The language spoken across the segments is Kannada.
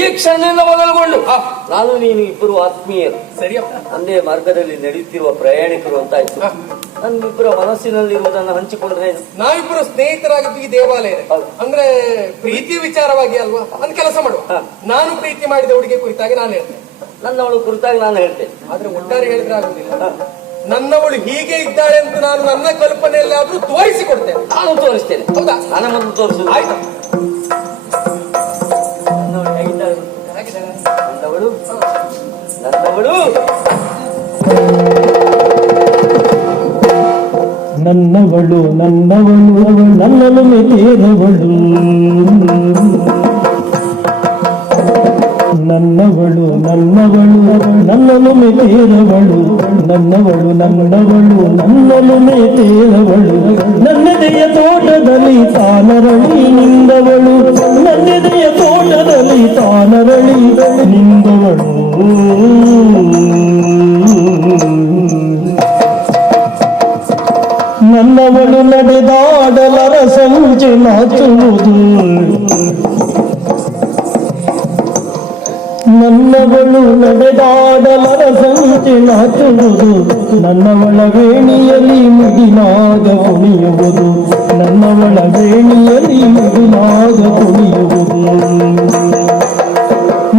ಈ ಕ್ಷಣದಿಂದ ಮೊದಲುಗೊಂಡು ನಾನು ನೀನು ಇಬ್ಬರು ಆತ್ಮೀಯರು, ಸರಿಯಪ್ಪ. ಒಂದೇ ಮಾರ್ಗದಲ್ಲಿ ನಡೆಯುತ್ತಿರುವ ಪ್ರಯಾಣಿಕರು ಅಂತಾಯ್ತು. ನನ್ನಿಬ್ಬರ ಮನಸ್ಸಿನಲ್ಲಿರುವುದನ್ನು ಹಂಚಿಕೊಂಡ್ರೆ ನಾವಿಬ್ಬರು ಸ್ನೇಹಿತರಾಗಿದ್ದು ಈ ದೇವಾಲಯ ಅಂದ್ರೆ ಪ್ರೀತಿ ವಿಚಾರವಾಗಿ ಅಲ್ವಾ? ಒಂದ್ ಕೆಲಸ ಮಾಡುವ, ನಾನು ಪ್ರೀತಿ ಮಾಡಿದ ಹುಡುಗಿ ಕುರಿತಾಗಿ ನಾನು ಹೇಳ್ತೇನೆ, ನನ್ನವಳು ಕುರಿತಾಗಿ ನಾನು ಹೇಳ್ತೇನೆ. ಆದ್ರೆ ಒಟ್ಟಾರೆ ಹೇಳಿದ್ರೆ ಆಗುದಿಲ್ಲ. ನನ್ನವಳು ಹೀಗೆ ಇದ್ದಾಳೆ ಅಂತ ನಾನು ನನ್ನ ಕಲ್ಪನೆಯಲ್ಲಿ ಆದ್ರೂ ತೋರಿಸಿಕೊಡ್ತೇನೆ. ನಾನು ತೋರಿಸ್ತೇನೆ. ಹೌದಾ? ನನ್ನ ಮೊದಲು ತೋರಿಸುದು. ಆಯ್ತಾ? ನನ್ನವಳು ಹೇಗಿದ್ದಾಳೆ? ನನ್ನವಳು ನನ್ನವಳು ನನ್ನವಳು ನನ್ನವಳು ನನ್ನಲು ಮೆತೆಯದವಳು, ನನ್ನವಳು ನನ್ನವಳು ನನ್ನಲು ಮೆತೆಯದವಳು, ನನ್ನವಳು ನನ್ನವಳು ನನ್ನಲು ಮೆತೆಯದವಳು, ನನ್ನೆದೆಯ ತೋಟದಲ್ಲಿ ತಾನರಳಿ ನಿಂದವಳು, ನನ್ನೆದೆಯ ತೋಟದಲ್ಲಿ ತಾನರಳಿ ನಿಂದವಳು. ನನ್ನವಳು ನಡೆದಾಡಲರ ಸಂಜೆ ನಾಚುವುದು, ನನ್ನವಳು ನಡೆದಾಡಲರ ಸಂಜೆ ನಾಚುವುದು, ನನ್ನವಳ ವೇಣಿಯಲ್ಲಿ ಮುಗಿನಾಗ ಕುಣಿಯುವುದು, ನನ್ನವಳ ವೇಣಿಯಲ್ಲಿ ಮುಗಿನಾಗ ಕುಣಿಯುವುದು,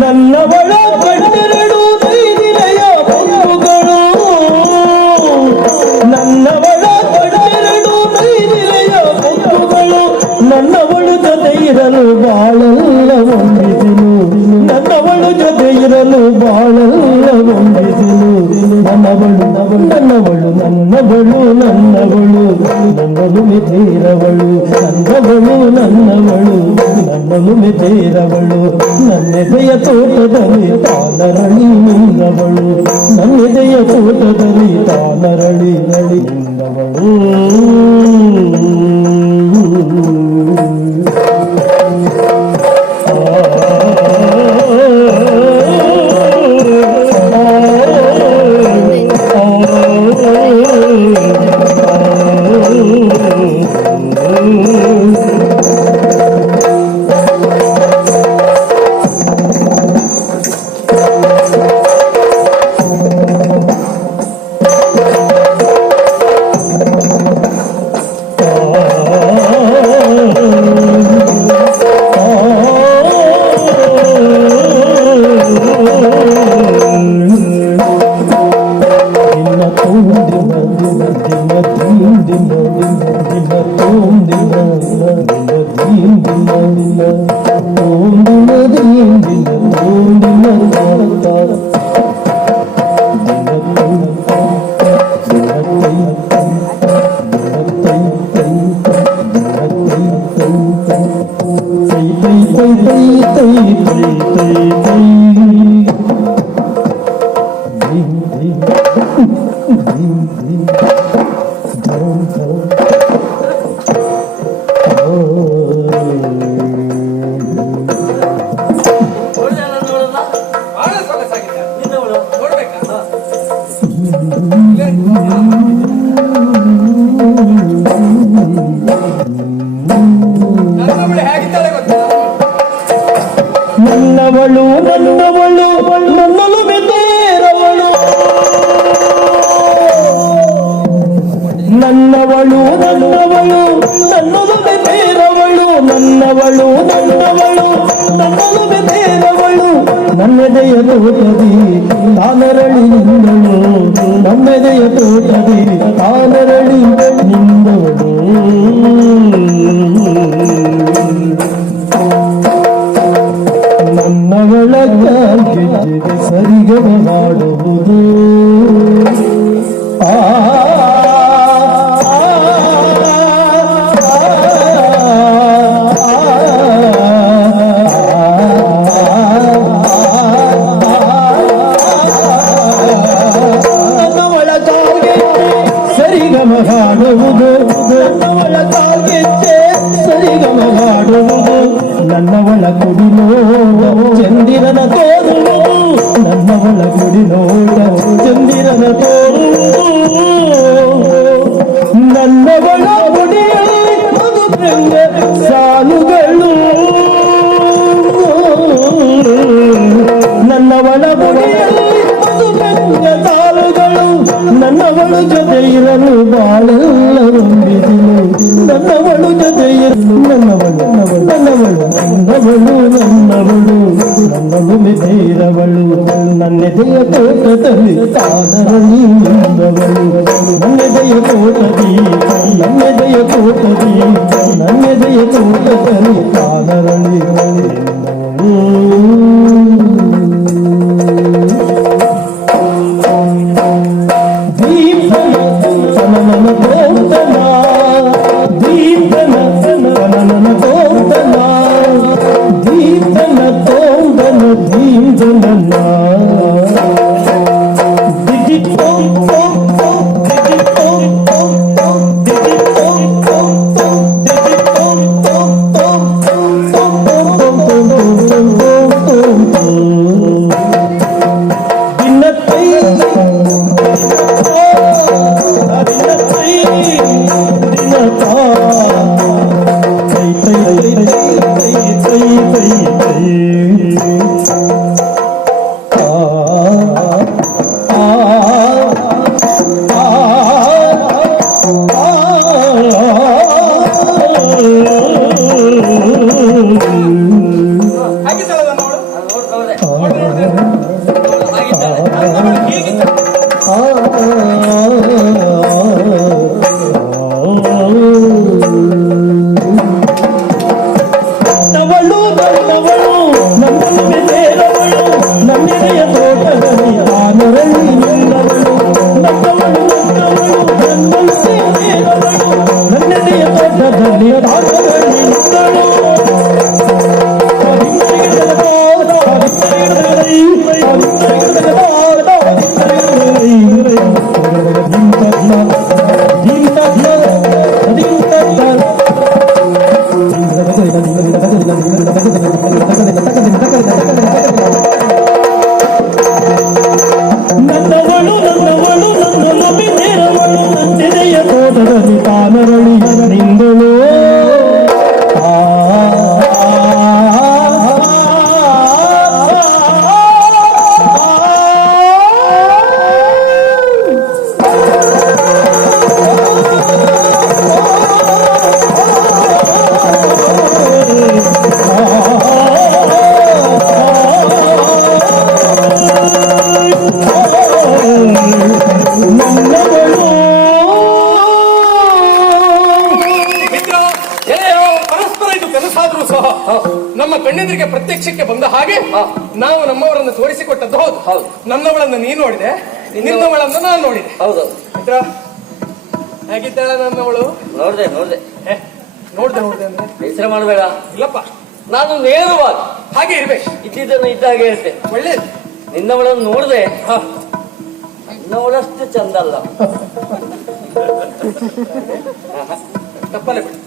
ನನ್ನವಳ ಕಣ್ಣೆರಡು ನೈದಿಲೆಯ ಬಂಧುಗಳು, ನನ್ನವಳ ಕಣ್ಣೆರಡು ನೈದಿಲೆಯ ಬಂಧುಗಳು, ನನ್ನವಳು ಜೊತೆ ಇರಲು ಬಾಳೆಲ್ಲ ಹೊಂದಿಸಿಲು, ನನ್ನವಳು ಜೊತೆ ಇರಲು ಬಾಳೆಲ್ಲ ಹೊಂದಿಸಿಲು, ನನ್ನವಳು ನನ್ನವಳು ನನ್ನವಳು ನನ್ನವಳು ನನ್ನಲು ಮೆತೆಯರವಳು, ನನ್ನವಳು ನನ್ನವಳು ನನ್ನಲು ಮೆತೆಯರವಳು, ನನ್ನೆದೆಯ ತೋಟದಲ್ಲಿ ತಾನರಳಿ ನಿಂದವಳು, ನನ್ನೆದೆಯ ತೋಟದಲ್ಲಿ ತಾನರಳಿ ನಿಂದವಳು. ಬಹಳ ಸೊಗಸಾಗಿದೆ. ನೋಡ್ಬೇಕಾ? ನನ್ನವಳು ಹೇಗಿದ್ದಾಳೆ ಗೊತ್ತಾ? ನನ್ನವಳು ನನ್ನವಳು ನನ್ನಲು ಮೆತೆಯರವಳು, ನನ್ನವಳು ನನ್ನವಳು ನನ್ನಲು ಮೆತೆಯರವಳು, ನನ್ನವಳು ನನ್ನವಳು ನನ್ನಲು ಮೆತೆಯರವಳು, ನನ್ನೆದೆಯ ತೋಟದಿ ತಾನರಳಿ ನಿಂದವಳು, ನನ್ನೆದೆಯ ತೋಟದಿ ತಾನರಳಿ ನಿಂದವಳು. ನನ್ನವಳ ಗೆಜ್ಜೆಗೆ ಸರಿಗಮ ಮಾಡುವುದು, ನನ್ನವಳ ಕಾಲ್ಗೆಜ್ಜೆ ಸರಿಗಮ ಹಾಡುವುದು, ನನ್ನವಳ ಕಾಲ್ಗೆಜ್ಜೆ ಸರಿಗಮ ಹಾಡುವುದು, ನನ್ನವಳ ಕುಡಿನೋಟ ಚಂದಿರನ ತೋರುವುದು, ನನ್ನವಳ ಕುಡಿನೋಟ ಚಂದಿರನ ತೋರುವುದು, ನನ್ನವಳ ಮುಡಿಯಲ್ಲಿ ಮಧುಪ್ರಂಗ ಸಾಲುಗಳು. ಮುಡಿಯಲ್ಲಿ ಮಧುರಂಗ ತಾಳುಗಳು ನನ್ನವಳು ಜೊತೆ ಇರಲು ಬಾಳೆಲ್ಲರೂ ಬಿಸಿಲು ನನ್ನವಳು ಜೊತೆ ಇರಲು ನನ್ನವಳು ಮೆದೈರವಳು ನನ್ನೆದೆಯ ತೋಟದಲ್ಲಿ ಸಾದರಳಿ ನಿಂದವಳು ನನ್ನೆದೆಯ ತೋಟದಿ ನನ್ನೆದೆಯ ತೋಟದಲ್ಲಿ ಸಾದರಳಿ ಹಾಗಿದ್ದಾಳೆ ನನ್ನವಳು. ಹಾಗಿದ್ದಾಳೆ. ಹೇಗಿದ್ದಾಳೆ? ನನ್ನವಳು ನನ್ನನ್ನು ಮೆದೆರವಳು ನನ್ನೆದೆಯ ತೋಟದಲ್ಲಿ ಆನರಳಿ ನಿಂದವಳು ನನ್ನವಳು ನನ್ನನ್ನು ಮೆದೆರವಳು ನನ್ನೆದೆಯ ತೋಟದಲ್ಲಿ ಆನರಳಿ ನಿಂದಳು ನನ್ನವಳು ನನ್ನನ್ನು ಮೆದೆರವಳು ನನ್ನೆದೆಯ ತೋಟದಲ್ಲಿ ಆನರಳಿ ನಿಂದಳು ಮಿತ್ರ, ಪರಸ್ಪರ ಇದು ಕನಸಾದ್ರೂ ಸಹ ನಮ್ಮ ಕಣ್ಣೆದುರಿಗೆ ಪ್ರತ್ಯಕ್ಷಕ್ಕೆ ಬಂದ ಹಾಗೆ ನಾವು ನಮ್ಮವರನ್ನು ತೋರಿಸಿಕೊಟ್ಟದ್ದು ಹೌದು. ಹೌದು. ನನ್ನವಳನ್ನು ನೀನು ನೋಡಿದೆ, ನಿನ್ನವಳನ್ನು ನಾನು ನೋಡಿದೆ. ಹೌದು, ಮಿತ್ರ, ಹೇಗಿದ್ದಾಳೆ ನನ್ನವಳು? ನೋಡ್ದೆ ನೋಡ್ದೆ ಅಂದ್ರೆ ಬೇಸರ ಮಾಡಬೇಡ. ಇಲ್ಲಪ್ಪ, ನಾನು ನೇರವಾಗಿ ಹಾಗೆ ಇರ್ಬೇಕು. ಇದ್ದಿದ್ದನ್ನು ಇದ್ದಾಗೆ ಹೇಳ್ತೆ. ಒಳ್ಳೇದು. ನಿನ್ನವಳನ್ನು ನೋಡ್ದೆ ನಿನ್ನವಳಷ್ಟು ಚಂದ ಅಲ್ಲ. ತಪ್ಪಲೆ ಬಿಡಿ.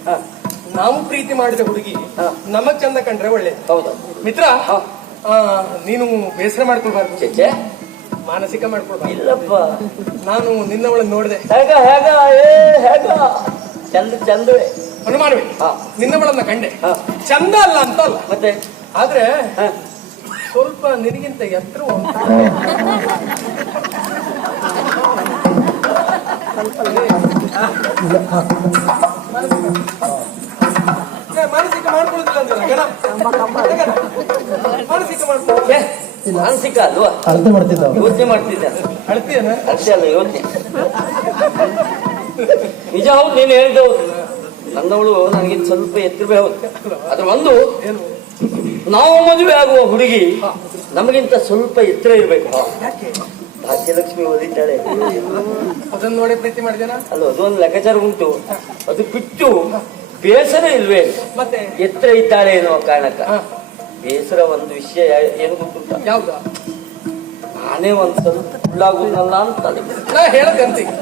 ನಾವು ಪ್ರೀತಿ ಮಾಡಿದ ಹುಡುಗಿ ನಮಗ್ ಚಂದ ಕಂಡ್ರೆ ಒಳ್ಳೇದು. ಹೌದು. ಮಿತ್ರ, ನೀನು ಬೇಸರ ಮಾಡ್ಕೊಳ್ಬಾರ್ದು, ಚೇಚೆ ಮಾನಸಿಕ ಮಾಡ್ಕೊಳ್ಬಾರ್ದು. ಇಲ್ಲಪ್ಪ. ನಾನು ನಿನ್ನವಳನ್ನು ನೋಡಿದೆ, ಹೇಗ ಚಂದವೇ ಅನುಮಾನವೇ. ಹಾ. ನಿನ್ನವಳನ್ನ ಕಂಡೆ, ಹಾ. ಚಂದ ಅಲ್ಲ ಅಂತ ಅಲ್ಲ, ಮತ್ತೆ ಆದ್ರೆ ಹ. ಸ್ವಲ್ಪ ನಿನಗಿಂತ ಎತ್ತರ ಉಂಟು. ಮಾನಸಿಕ ಮಾಡ್ಕೊಳ್ಳೋದಿಲ್ಲ ಅಂದ್ರೆ ಗಣ. ಮಾನಸಿಕ ಮಾಡ್ಕೊಳ್ಳೋದು ಛೆ, ಮಾನಸಿಕ ಅಲ್ವಾ? ಅರ್ಥ ಮಾಡ್ತಿದ್ದ ಯೋಚನೆ ಮಾಡ್ತಿದ್ದೆ. ಅಳ್ತೀಯನ? ಅಷ್ಟೇ ಅಲ್ಲ, ಯೋಚನೆ. ನಿಜ ಹೌದು, ನೀನು ಹೇಳಿದ ಹೌದು. ನನ್ನವಳು ನನಗೆ ಸ್ವಲ್ಪ ಎತ್ತರವೇ ಹೌದು. ಅದ್ರ ಒಂದು, ಏನು? ನಾವು ಮದುವೆ ಆಗುವ ಹುಡುಗಿ ನಮಗಿಂತ ಸ್ವಲ್ಪ ಎತ್ತರ ಇರ್ಬೇಕು. ಯಾಕೆ? ಭಾಗ್ಯಲಕ್ಷ್ಮಿ ಓದಿದ್ದಾಳೆ. ಅದನ್ನ ನೋಡಿ ಪ್ರೀತಿ ಮಾಡಿದೇನ? ಅಲ್ಲ, ಅದೊಂದು ಲೆಕ್ಕಾಚಾರ ಉಂಟು. ಅದು ಬಿಟ್ಟು ಬೇಸರ ಇಲ್ವೇ? ಮತ್ತೆ ಎತ್ತರ ಇದ್ದಾಳೆ ಎನ್ನುವ ಕಾರಣಕ್ಕ ಹ. ಬೇಸರ ಒಂದು ವಿಷಯ ಏನು ಗೊತ್ತುಂಟ? ಯಾವ್ದ? ನಾನೇ ಒಂದ್ ಸ್ವಲ್ಪ ಕುಳ್ಳಾಗುದಲ್ಲ ಅಂತ ತಲೆ. ನಾ ಹೇಳದೆ ಅಂತ ಈಗ.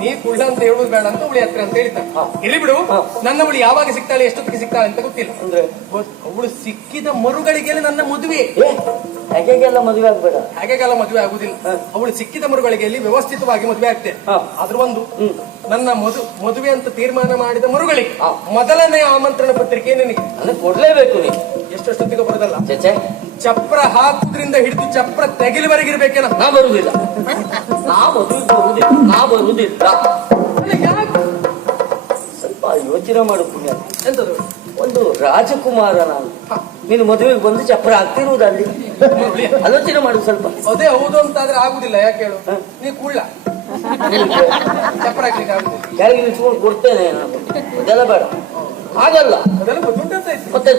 ನೀ ಕುಳ್ಳ ಅಂತ ಹೇಳುದು ಬೇಡ ಅಂತ ಉಳಿ ಹತ್ರ ಅಂತ ಹೇಳಿದ್ದ. ಇಲ್ಲಿ ಬಿಡು. ನನ್ನ ಅವಳು ಯಾವಾಗ ಸಿಗ್ತಾಳೆ, ಎಷ್ಟೊತ್ತಿಗೆ ಸಿಗ್ತಾಳೆ ಅಂತ ಗೊತ್ತಿಲ್ಲ. ಅಂದ್ರೆ ಅವಳು ಸಿಕ್ಕಿದ ಮರುಗಳಿಗೆ ನನ್ನ ಮದುವೆ. ಹೇಗೆಲ್ಲ ಮದುವೆ ಆಗ್ಬೇಡ. ಹಾಗೆಲ್ಲ ಮದುವೆ ಆಗುದಿಲ್ಲ. ಅವಳು ಸಿಕ್ಕಿದ ಮರುಗಳಿಗೆಯಲ್ಲಿ ವ್ಯವಸ್ಥಿತವಾಗಿ ಮದುವೆ ಆಗ್ತೇನೆ. ಅದ್ರ ಒಂದು ನನ್ನ ಮದುವೆ ಅಂತ ತೀರ್ಮಾನ ಮಾಡಿದ ಮರುಗಳಿಗೆ ಮೊದಲನೇ ಆಮಂತ್ರಣ ಪತ್ರಿಕೆ ನಿನಗೆ. ನನಗೆ ಕೊಡ್ಲೇಬೇಕು ನೀ. ಎಷ್ಟೊತ್ತಿಗೆ ಬರೋದಲ್ಲ. ಚೇಚೆ ಚಪ್ರ ಹಾಕುದ್ರಿಂದ ಹಿಡಿದು ಚಪ್ರ ತೆಗಿಲಿವರೆಗಿರ್ಬೇಕೇನ. ನಾ ಬರುವುದಿಲ್ಲ, ನಾ ಮದುವೆಗೆ ಬರುವುದಿಲ್ಲ, ನಾ ಬರುವುದಿಲ್ಲ. ಸ್ವಲ್ಪ ಯೋಚನೆ ಮಾಡು ಪುಣ್ಯ. ಎಂತದು? ಒಂದು ರಾಜಕುಮಾರ ನಾನು, ನೀನು ಮದುವೆಗೆ ಬಂದು ಚಪ್ರ ಹಾಕ್ತಿರುವುದು ಅಲ್ಲಿ. ಆಲೋಚನೆ ಮಾಡು ಸ್ವಲ್ಪ. ಅದೇ ಹೌದು ಅಂತಾದ್ರೆ ಆಗುದಿಲ್ಲ. ಯಾಕೆ ಹೇಳು? ನೀ ಕುಳ್ಳ ಚಪ್ರ ಹಾಕ್ಲಿಕ್ಕೆ ಆಗುದಿಲ್ಲ. ಕೆಳಗೆ ನಿಂತ್ಕೊಂಡು ಕೊಡ್ತೇನೆ ನಾನು, ಅದೆಲ್ಲ ಬೇಡ. ಹಾಗಲ್ಲ, ಅದೆಲ್ಲ ಗೊತ್ತುಂಟಂತ ಇತ್ತು. ಮತ್ತೆ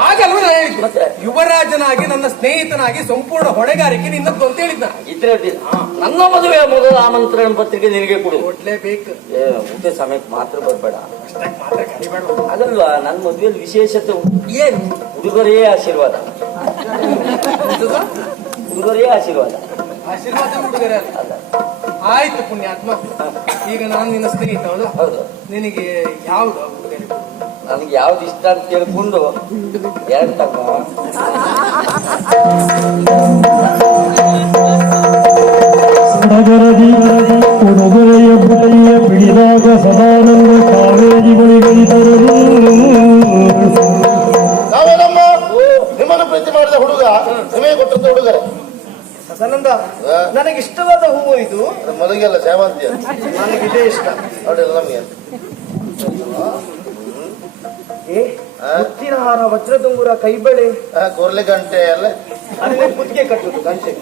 ಹಾಗಲ್ವ ನಾನು ಹೇಳಿದ್ದು. ಮತ್ತೆ ಯುವರಾಜನಾಗಿ ನನ್ನ ಸ್ನೇಹಿತನಾಗಿ ಸಂಪೂರ್ಣ ಹೊಣೆಗಾರಿಕೆ ನಿನ್ನದ್ದು ಅಂತ ಹೇಳಿದ್ದ. ಇದ್ರೆ ನನ್ನ ಮದುವೆಯ ಮೊದಲ ಆಮಂತ್ರಣ ಪತ್ರಿಕೆ ನಿನಗೆ ಕೊಡು. ಕೊಡ್ಲೇಬೇಕು. ಊಟ ಸಮಯಕ್ಕೆ ಮಾತ್ರ ಬರಬೇಡ. ಅಷ್ಟಕ್ಕೆ ಮಾತ್ರ ಕರಿಬೇಡ. ಅದಲ್ವಾ ನನ್ನ ಮದುವೆಯಲ್ಲಿ ವಿಶೇಷತೆ ಏನು? ಹುಡುಗರೇ ಆಶೀರ್ವಾದ, ಹುಡುಗರೇ ಆಶೀರ್ವಾದ. ಆಶೀರ್ವಾದ ಹುಡುಗರೇ ಅಲ್ಲ. ಆಯ್ತು ಪುಣ್ಯಾತ್ಮ, ಈಗ ನಾನು ನಿನ್ನ ಸ್ನೇಹಿತ ಹೌದು. ಹೌದು, ನಿನಗೆ ಯಾವ್ದು ಹುಡುಗರು? ನನಗೆ ಯಾವ್ದು ಇಷ್ಟ ಅಂತ ಕೇಳ್ಕೊಂಡು ಎರಡು ತಮ್ಮ. ಸಡಗರದಿ ಉಡುಗೊರೆಯ ಬುಟೆಯ ಬಿಡಿದಾಗ ಸದಾನಂದ ಕಾವೇರಿ ಬಳಿಗಳಿದ್ದರು. ನಾವೇನಮ್ಮ ನಿಮ್ಮನ್ನು ಪ್ರೀತಿ ಮಾಡಿದ ಹುಡುಗ ನಿಮಗೆ ಕೊಟ್ಟಂತ ಹುಡುಗರೆ. ಸದಾನಂದ, ನನಗೆ ಇಷ್ಟವಾದ ಹೂವು ಇದು. ಮಲಗೆಲ್ಲ ಸೇವಂತಿ ಅಂತ ನನಗಿದೇ ಇಷ್ಟ. ನೋಡಿಲ್ಲ ನಮ್ಗೆ ಮುತ್ತಿನ ಹಾರ, ವಜ್ರದುಂಗುರ, ಕೈಬಳೆ, ಕೊರ್ಲೆ ಗಂಟೆ ಎಲ್ಲ ಅದನ್ನೇ ಕುತ್ತಿಗೆ ಕಟ್ಟುದು ಗಂಟೆ.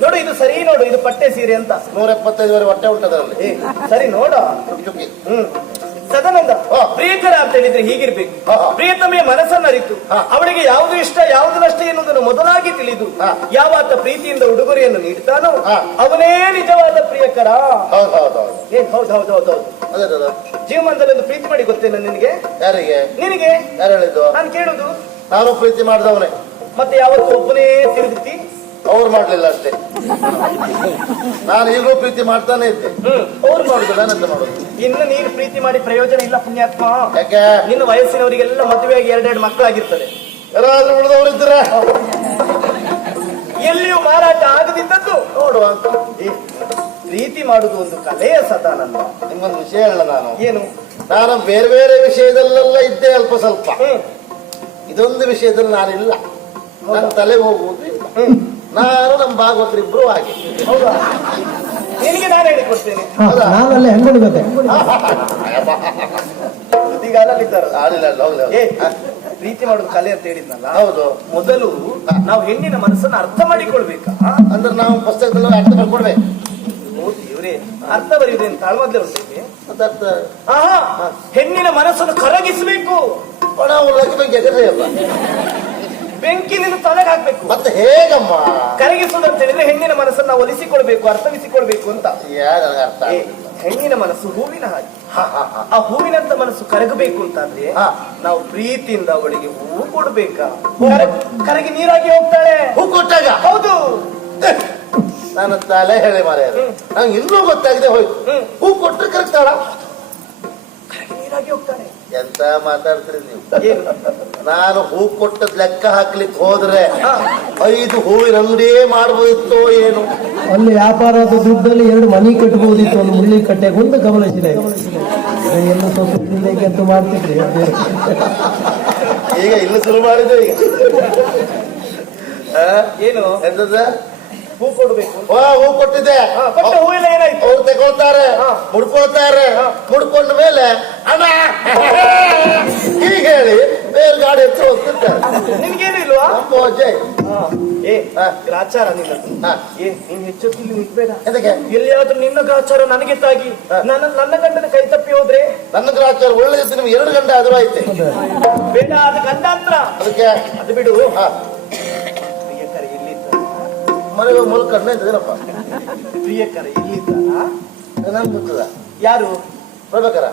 ನೋಡು ಇದು ಸರಿ, ನೋಡು ಇದು ಪಟ್ಟೆ ಸೀರೆ ಅಂತ. 175 ಹೊಟ್ಟೆ ಉಂಟದ್ರಲ್ಲಿ. ಸರಿ ನೋಡ. ಚುಕ್ಕಿ ಸದಾನಂದ, ಪ್ರಿಯಕರ ಅಂತ ಹೇಳಿದ್ರೆ ಹೀಗಿರ್ಬೇಕು. ಪ್ರಿಯತಮೆಯ ಮನಸ್ಸನ್ನರಿತು ಅವಳಿಗೆ ಯಾವುದು ಇಷ್ಟ ಯಾವುದು ನಷ್ಟ ಎನ್ನುವುದನ್ನು ಮೊದಲಾಗಿ ತಿಳಿದು ಯಾವಾತ ಪ್ರೀತಿಯಿಂದ ಉಡುಗೊರೆಯನ್ನು ನೀಡ್ತಾನೋ ಅವನೇ ನಿಜವಾದ ಪ್ರಿಯಕರ. ಹೌದು ಹೌದು ಹೌದು. ಏನ್ ಹೌದು ಹೌದು ಹೌದು ಹೌದು. ಅದೇ ಅದ ಜೀವಮಾನದಲ್ಲಿ ಒಂದು ಪ್ರೀತಿ ಮಾಡಿ ಗೊತ್ತೇನ ನಿನಗೆ? ಯಾರಿಗೆ? ನಿನಗೆ. ಯಾರು ಹೇಳಿದ್ದು? ನಾನು ಕೇಳುದು. ನಾನು ಪ್ರೀತಿ ಮಾಡಿದವನೇ. ಮತ್ತೆ ಯಾವತ್ತು ಒಬ್ಬನೇ ತಿರುಗುತ್ತಿ? ಅವ್ರು ಮಾಡ್ಲಿಲ್ಲ ಅಷ್ಟೇ. ನಾನು ಈಗಲೂ ಪ್ರೀತಿ ಮಾಡ್ತಾನೆ ಇದ್ದೆ. ಅವ್ರು ಮಾಡುದು, ನಾನೆಂತ ಮಾಡುದು? ಇನ್ನು ನೀನು ಪ್ರೀತಿ ಮಾಡಿ ಪ್ರಯೋಜನ ಇಲ್ಲ ಪುಣ್ಯಾತ್ಮ. ಯಾಕೆ? ನಿನ್ನ ವಯಸ್ಸಿನವರಿಗೆಲ್ಲ ಮದುವೆಯಾಗಿ 2 ಮಕ್ಕಳಾಗಿರ್ತದೆ. ಯಾರಾದ್ರೂ ಉಳಿದವರಿದ್ದೀರ? ಎಲ್ಲಿಯೂ ಮಾರಾಟ ಆಗದಿದ್ದದ್ದು ನೋಡುವ ಅಂತ. ಪ್ರೀತಿ ಮಾಡುದು ಒಂದು ಕಲೆಯ ಸದಾನಂದ. ನಿಮ್ಗೊಂದು ವಿಷಯ ಹೇಳ. ನಾನು ಏನು? ನಾನು ಬೇರೆ ಬೇರೆ ವಿಷಯದಲ್ಲೆಲ್ಲ ಇದ್ದೆ ಅಲ್ಪ ಸ್ವಲ್ಪ. ಇದೊಂದು ವಿಷಯದಲ್ಲಿ ನಾನಿಲ್ಲ. ನನ್ನ ತಲೆಗೆ ಹೋಗುವುದು ಇಲ್ಲ. ನಾನು ನಮ್ಮ ಭಾಗವತರಿಬ್ರು ಹಾಗೆ. ಹೌದಾ? ನಿನಗೆ ನಾನು ಹೇಳಿಕೊಡ್ತೇನೆ. ನಾವಲ್ಲೇ ಹೆಂಗೊಳ್ಬೇಕು. ತುದಿಗಾಲಲ್ಲಿದ್ದಾರಲ್ಲ. ಆಡಿಲ್ಲ ಹೋಗ್ಲಿ. ಪ್ರೀತಿ ಮಾಡೋದು ಕಲೆ ಅಂತ ಹೇಳಿದ್ನಲ್ಲ. ಹೌದು. ಮೊದಲು ನಾವು ಹೆಣ್ಣಿನ ಮನಸ್ಸನ್ನು ಅರ್ಥ ಮಾಡಿಕೊಳ್ಬೇಕಾ? ಅಂದ್ರೆ ನಾವು ಪುಸ್ತಕದಲ್ಲಿ ಅರ್ಥ ಮಾಡ್ಕೊಡ್ಬೇಕು. ಇವ್ರೆ ಅರ್ಥ ಬರೆಯುವುದೇನು ತಾಳ್ಮದ್ಲೆ ಉಂಟೈತಿ? ಅದರ್ಥ ಹೆಣ್ಣಿನ ಮನಸ್ಸನ್ನು ಕರಗಿಸಬೇಕು. ಒಣ ಉಳ್ಳಕ್ಕೆ ಬಗ್ಗೆ ಅಲ್ಲ. ಬೆಂಕಿನಿಂದ ತಲೆಗೆ ಹಾಕ್ಬೇಕು. ಮತ್ತೆ ಹೇಗಮ್ಮ ಕರಗಿಸುವುದು ಅಂತ ಹೇಳಿದ್ರೆ ಹೆಣ್ಣಿನ ಮನಸ್ಸನ್ನು ನಾವು ಒಲಿಸಿಕೊಳ್ಬೇಕು, ಅರ್ಥವಿಸಿಕೊಳ್ಬೇಕು ಅಂತ. ನನಗೆ ಅರ್ಥ. ಹೆಣ್ಣಿನ ಮನಸ್ಸು ಹೂವಿನ ಹಾಗೆ. ಆ ಹೂವಿನಂತ ಮನಸ್ಸು ಕರಗಬೇಕು ಅಂತಂದ್ರೆ ನಾವು ಪ್ರೀತಿಯಿಂದ ಅವಳಿಗೆ ಹೂ ಕೊಡ್ಬೇಕಾ? ಕರಗಿ ನೀರಾಗಿ ಹೋಗ್ತಾಳೆ. ಹೂ ಕೊಟ್ಟಾಗ? ಹೌದು. ನನ್ನ ತಲೆ ಹೇಳಿ ಮಾರ. ನಂಗೆ ಇನ್ನೂ ಗೊತ್ತಾಗಿದೆ ಹೋಯ್ತು. ಹೂ ಕೊಟ್ಟರೆ ಕರೆಕ್ತಾಳ? ಕರಗಿ ನೀರಾಗಿ ಹೋಗ್ತಾಳೆ. ಎಂತ ಮಾತಾಡ್ತೀರಿ ನೀವು? ನಾನು ಹೂ ಕೊಟ್ಟದ್ ಲೆಕ್ಕ ಹಾಕ್ಲಿಕ್ಕೆ ಹೋದ್ರೆ 5 ಹೂವಿನ ಅಂಗಡಿಯೇ ಮಾಡ್ಬೋದಿತ್ತೋ ಏನು? ಅಲ್ಲಿ ವ್ಯಾಪಾರದ ದುಡ್ಡಲ್ಲಿ 2 ಮನಿ ಕಟ್ಟಬಹುದಿತ್ತು. ಒಂದು ಮುಳ್ಳಿ ಕಟ್ಟೆಗೆ ಒಂದು ಗಮನಿಸಿದೆ. ಎಲ್ಲ ಸ್ವಲ್ಪ ಕೆತ್ತು ಮಾಡ್ತಿದ್ರಿ. ಈಗ ಇನ್ನು ಶುರು ಮಾಡಿದೆ. ಈಗ ಏನು ಎಂತದ? ಹೂ ಕೊಡ್ಬೇಕು. ಹೂ ಕೊಟ್ಟಿದ್ದೆ. ಕೊಟ್ಟ ಹೂವಿನ ಏನಾಯ್ತು? ಅವ್ರು ತಗೊಳ್ತಾರೆ, ಮುಡ್ಕೊಳ್ತಾರೆ. ಮುಡ್ಕೊಂಡ ಮೇಲೆ ಅಣ್ಣ ಹೀಗೆ ಹೇಳಿ ಬೇರೆ ಗಾಡಿ ಹತ್ರ ಹೋಗ್ತಿರ್ತಾರೆ. ನಿನ್ಗೇನು ಇಲ್ವಾ? ನಮ್ಮ ಅಜ್ಜಯ್ ಗ್ರಾಚಾರ ನಿನ್ನದು. ನೀನ್ ಹೆಚ್ಚೊತ್ತಿಲ್ಲಿ ನಿಲ್ಬೇಡ. ಅದಕ್ಕೆ ಎಲ್ಲಿಯಾದ್ರೂ ನಿನ್ನ ಗ್ರಾಚಾರ ನನಗೆ ತಾಗಿ ನನ್ನ ಗಂಡನ ಕೈ ತಪ್ಪಿ ಹೋದ್ರೆ? ನನ್ನ ಗ್ರಾಚಾರ ಒಳ್ಳೆದಿದ್ದು ನಿಮ್ಗೆ 2 ಗಂಟೆ ಆದ್ರೂ ಐತೆ. ಬೇಡ, ಅದು ಗಂಡಾಂತರ. ಅದಕ್ಕೆ ಅದು ಬಿಡು. ಪ್ರಿಯಕರ ಇಲ್ಲಿದ್ದ ಮನೆಗೆ ಮೂಲಕ ಇದ್ದೇನಪ್ಪ. ಪ್ರಿಯಕರ ಇಲ್ಲಿದ್ದ ನನ್ಗೆ ಗೊತ್ತದ. ಯಾರು? ಪ್ರಭಾಕರ.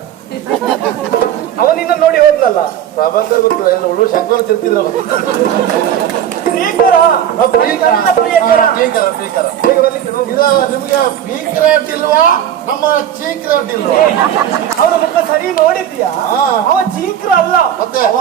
ಅವನಿನ್ನ ನೋಡಿ ಹೋದ್ನಲ್ಲ. ಪ್ರಭಾಕರ್ ಗೊತ್ತದ. ಎಲ್ಲ ಹುಡುಗರು ಶಂಕರ ತಿರ್ತಿದ್ರು. ಪ್ರಿಯಕರ ಪ್ರಿಯಕರ ಪ್ರಿಯಕರ ಇದು ನಿಮ್ಗೆ ಪೀಕರ ಅಡ್ಡಿಲ್ವಾ? ನಮ್ಮ ಚೀಕರ ಅಡ್ಡಿಲ್ವಾ? ಅವನ ಮುಖ ಸರಿ ನೋಡಿದ್ಯಾ? ಅವ ಚೀಕ್ರ ಅಲ್ಲ, ಮತ್ತೆ ಅವ